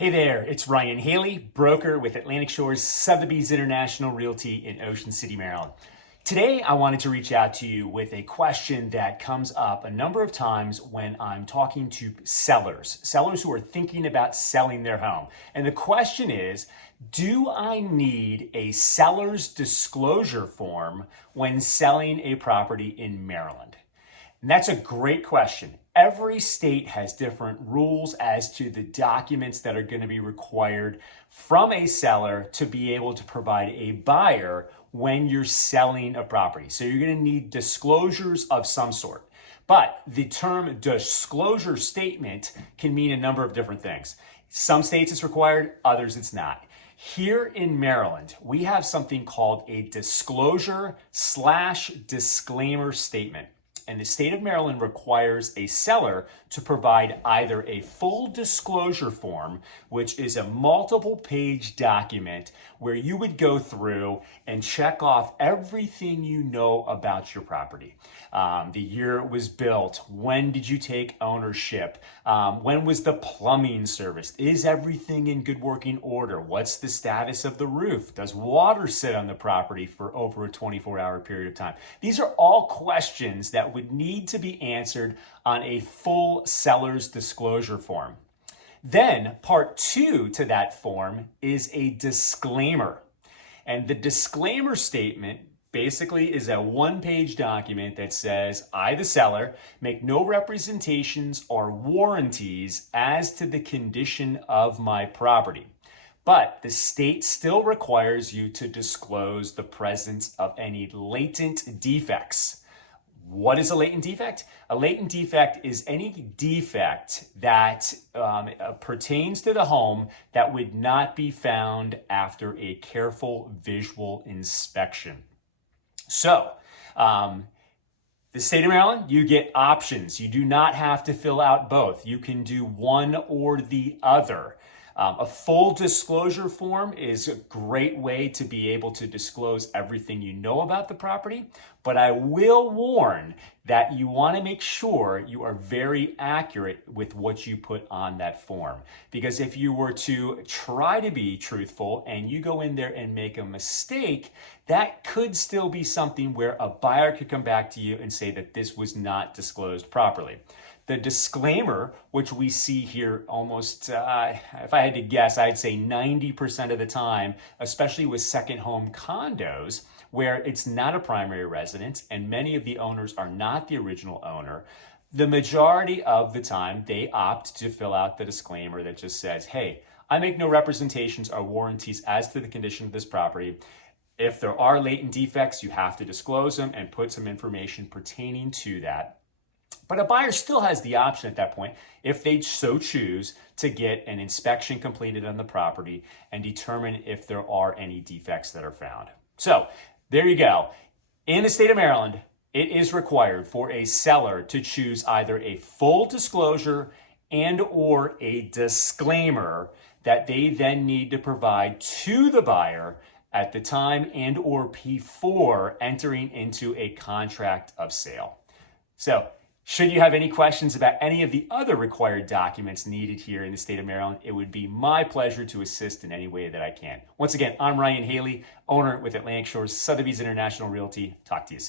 Hey there, it's Ryan Haley, broker with Atlantic Shores Sotheby's International Realty in Ocean City, Maryland. Today, I wanted to reach out to you with a question that comes up a number of times when I'm talking to sellers who are thinking about selling their home. And the question is, do I need a seller's disclosure form when selling a property in Maryland? And that's a great question. Every state has different rules as to the documents that are going to be required from a seller to be able to provide a buyer when you're selling a property. So you're going to need disclosures of some sort. But the term disclosure statement can mean a number of different things. Some states it's required, others it's not. Here in Maryland, we have something called a disclosure/disclaimer statement. And the state of Maryland requires a seller to provide either a full disclosure form, which is a multiple page document where you would go through and check off everything you know about your property. The year it was built, when did you take ownership, when was the plumbing serviced, is everything in good working order, what's the status of the roof, does water sit on the property for over a 24-hour period of time. These are all questions that would need to be answered on a full seller's disclosure form. Then part 2 to that form is a disclaimer. And the disclaimer statement basically is a one-page document that says, I, the seller, make no representations or warranties as to the condition of my property. But the state still requires you to disclose the presence of any latent defects. What is a latent defect? A latent defect is any defect that pertains to the home that would not be found after a careful visual inspection. So, the state of Maryland, you get options. You do not have to fill out both. You can do one or the other. A full disclosure form is a great way to be able to disclose everything you know about the property, but I will warn that you want to make sure you are very accurate with what you put on that form. Because if you were to try to be truthful and you go in there and make a mistake, that could still be something where a buyer could come back to you and say that this was not disclosed properly. The disclaimer, which we see here almost, if I had to guess, I'd say 90% of the time, especially with second home condos, where it's not a primary residence and many of the owners are not the original owner, the majority of the time they opt to fill out the disclaimer that just says, hey, I make no representations or warranties as to the condition of this property. If there are latent defects, you have to disclose them and put some information pertaining to that. But a buyer still has the option at that point, if they so choose, to get an inspection completed on the property and determine if there are any defects that are found. So there you go. In the state of Maryland, it is required for a seller to choose either a full disclosure and or a disclaimer that they then need to provide to the buyer at the time and or before entering into a contract of sale. So, should you have any questions about any of the other required documents needed here in the state of Maryland, it would be my pleasure to assist in any way that I can. Once again, I'm Ryan Haley, owner with Atlantic Shores Sotheby's International Realty. Talk to you soon.